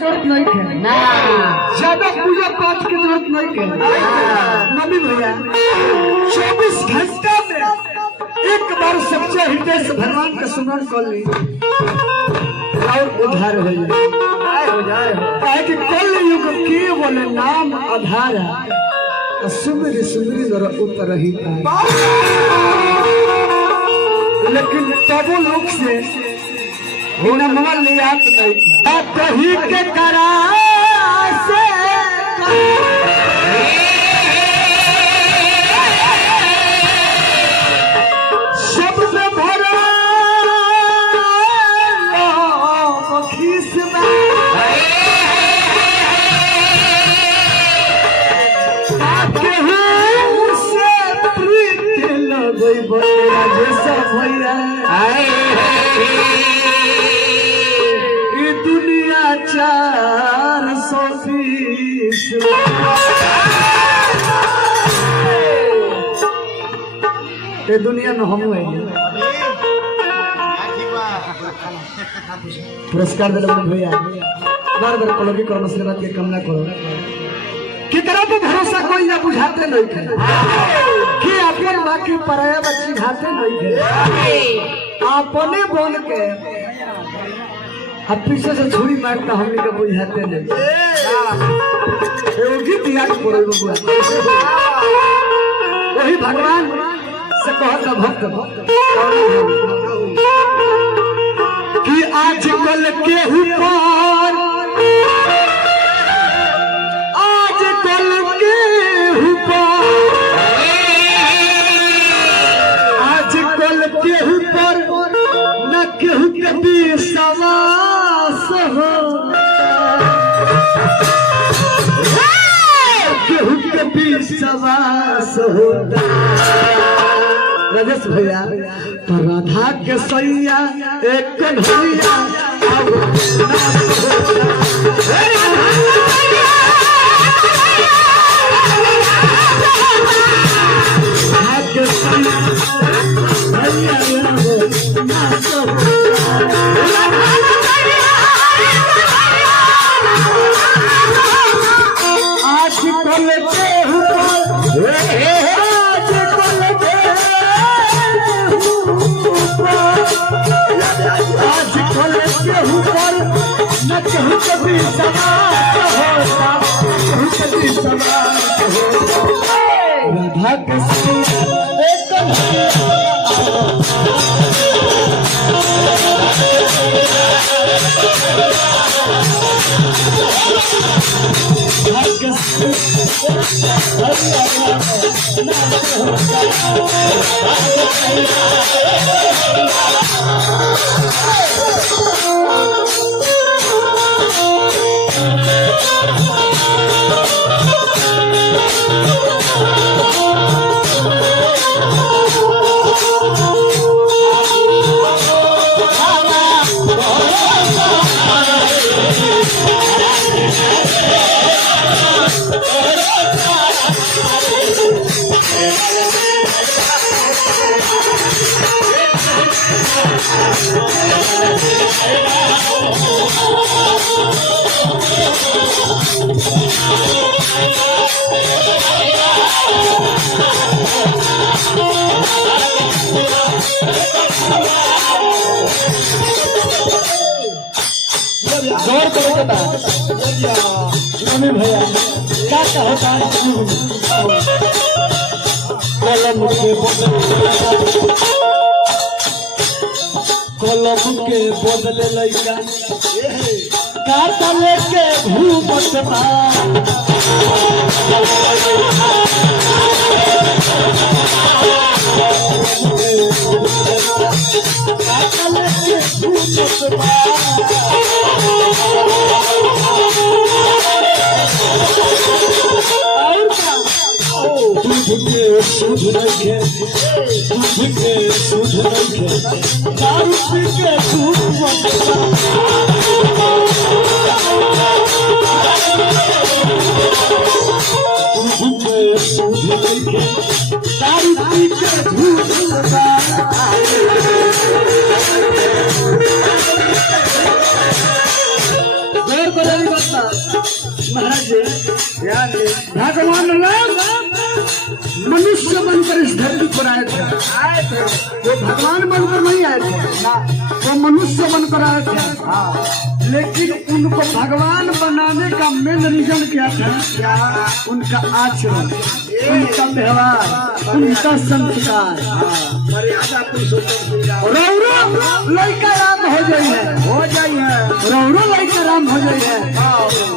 जरूरत नहीं है ना, ज्यादा पूजा पाठ की जरूरत नहीं है नबी भैया। 24 घंटा में एक बार सच्चे हृदय से भगवान का सुमरन कर ली और उद्धार हो जाए कि कल युग के बोले नाम आधार सुमिरी सुमिरी नर उतर ही लेकिन तबो लोग से होना मल लिया नहीं कहीं के करा से शब्द भरा खीस से प्रीत लगे बड़ा जैसा भैया दुनिया 420 ये दुनिया में हम पुरस्कार दिल भैया बार बार कलगी करो मसले के कम ना करो कि तरह तो भरोसा कोई ना बुझाते नहीं थे कि अपन माँ की पराया बच्ची भाते नहीं थे अपने बोल के अब पीछे से छुरी मारता हमने का बुझाते नहीं गीत याद करो वही भगवान से कहता भक्त कि आज कल के ऊपर आज कल के ऊपर आज कल के ऊपर न केहू के विश्वास हो केहू के विश्वास होता राजेश भैया तो राधा के सैया एक कन्हैया राधा के गौर करो भैया क्या होता है कलम के बदले लैका काटा लेके घूमत काटा लेके घूमत सुध रखे दारू पी के सुध रखे दारू पी के देर सही बता महाराज जी भगवान राम मनुष्य बनकर इस धरती पर आए थे। वो भगवान बनकर नहीं आए थे, वो मनुष्य बनकर आए थे। लेकिन उनको भगवान बनाने का मेन रीजन क्या था? उनका आचरण, उनका व्यवहार, उनका संस्कार। लड़का राम हो जाइए, रौरो लड़का राम हो जाइए।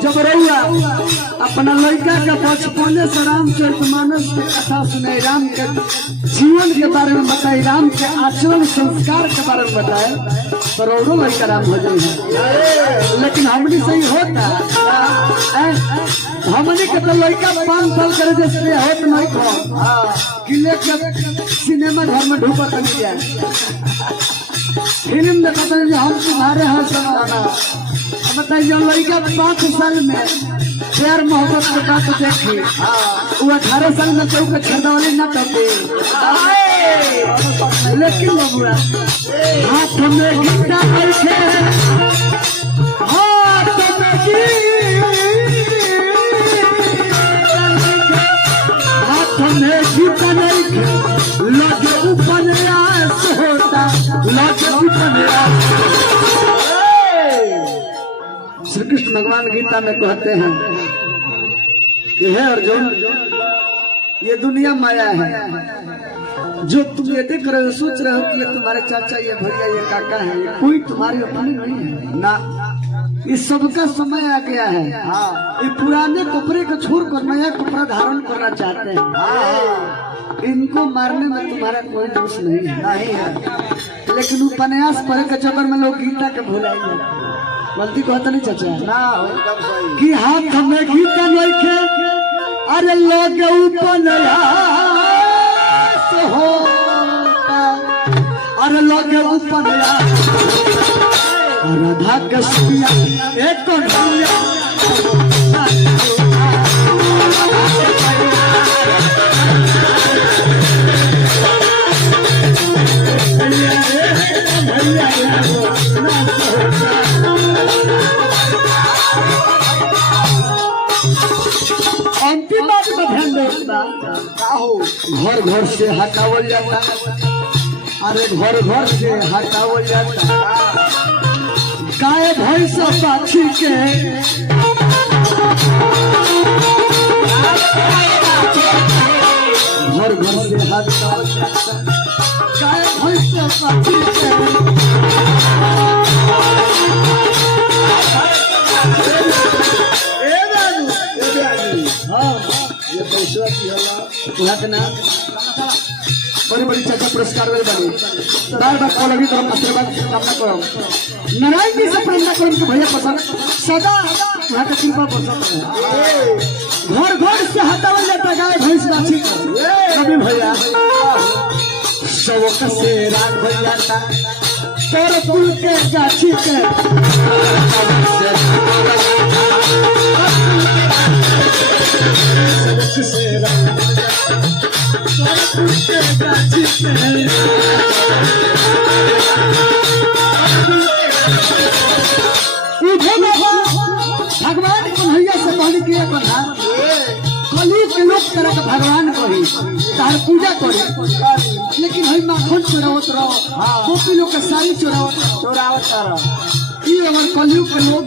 जब रौआ अपना लड़का के बचपने से रामचरितमानस की कथा सुने, राम के जीवन के बारे में बताए, राम के आचरण संस्कार के बारे में बताए, तो रौरो लड़का राम हो जाइए। लेकिन हमने सही होता, हमने के तो लड़का 5 साल करे जैसे होत नहीं को कि लेके सिनेमा घर में ढूंढ कर नहीं जाए, फिल्म देखते हैं हम तुम्हारे हाथ समाना। बताइए लड़का 5 साल में प्यार मोहब्बत के बात देखी, वो 18 साल में तो छेदौली न टपे। लेकिन बबुआ हाथ में गीता बैठे, हाथ में गीता नहीं लगे उपन्यास होता, लगे उपन्यास। श्री कृष्ण भगवान गीता में कहते हैं कि हे अर्जुन, ये दुनिया माया है। जो तुम ये देख रहे हो, सोच रहे हो कि ये तुम्हारे चाचा, ये भैया, ये काका है, ये कोई तुम्हारी अपनी नहीं है ना। इस सबका समय आ गया है। ये पुराने कपड़े को छोड़कर नया कपड़ा धारण करना चाहते हैं। इनको मारने में तुम्हारा कोई दोष नहीं है। लेकिन उपन्यास पढ़े के चक्कर में लोग गीता के भुलाएंगे। गलती कहता नहीं चाचा ना कि हाथ में गीता नहीं खे, अरे लोग उपन्यास होता, अरे लोग उपन्यास राधा कृष्ण एक अंतिम बात पर ध्यान देना, घर घर से हटावल जाता, अरे घर घर से हटावल जाता। गाय भैंस पाछी के घर घर से हटावल जाता, गाय भैंस पाछी के। ये पैसा की होला के नाम बड़ी बड़ी चाचा पुरस्कार वाले बने बार बार कॉल लगी तरफ आशीर्वाद कामना करो। नारायण जी से प्रार्थना करो कि भैया पसंद सदा यहाँ का कृपा पसंद है। घर घर से हटावल जाता गाय भैंस बाछी कभी भैया सबक से राग भैया जाता तोर कुल के गाछी के सबक से राग भगवान कन्हैया से कहने के कलयुग के लोग तरह के भगवान कही तार पूजा करे, लेकिन हई माखन चोरावत रहो, गोपी लोग के साड़ी चोरावत रहो। ये अगर कलयुग के लोग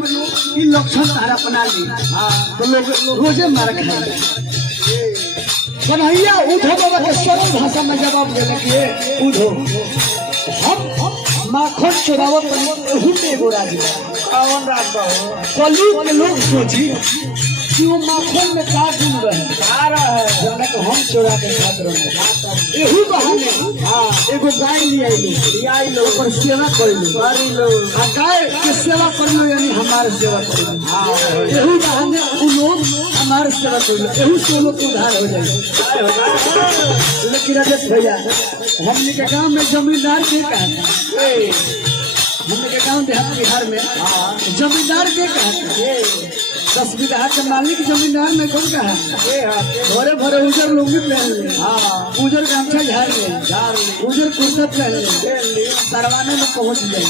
इ लक्षण तार अपना ली तो लोग रोजे मार खाए। कन्हैया उधो बाबा के सरल भाषा में जवाब देने के उधो हम माखन चोरावत हुटे गो राज कलयुग के लोग सोची कि वो माखन में का गुण रहे जौना के हम चोरा के खात रहे। एहू बहाने एगो गाय ले आइलो ओकर सेवा करिलो आ गाय के सेवा करिलो यानी हमारे सेवा करिलो। एहू बहाने उ लोग हमारे सेवा करिलो, एहू से लोग उद्धार हो जाए। लेकिन राजेश भैया हमने के गांव में जमींदार के कहता, हमने के गांव देहात बिहार में जमींदार के कहता 10 बीघा के मालिक जमींदार में कौन कहा भरे भरे उजर लुंगी पहन ले, उजर गमछा झाड़ ले, उजर कुर्ता पहन ले, दरवाने में पहुंच गए।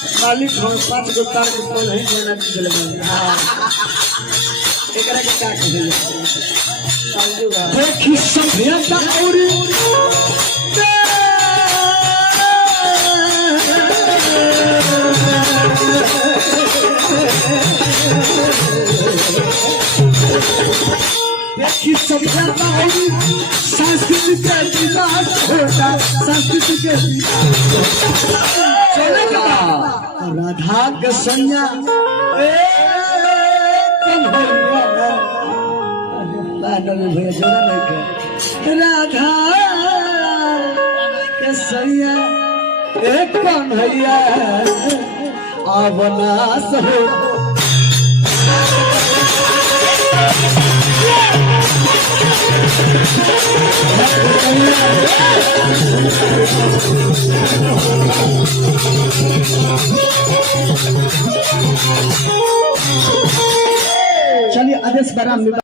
मालिक हम 5 गो तार के पोल है देना दिल में। हां एकरा के का कहल जाए देखी सभ्यता और देखी सभ्यता और संस्कृति के विकास होता संस्कृति के चलेगा राधा के सैया राधा के सैया एक कन्हैया अवनाश हो चलिए आदेश बराम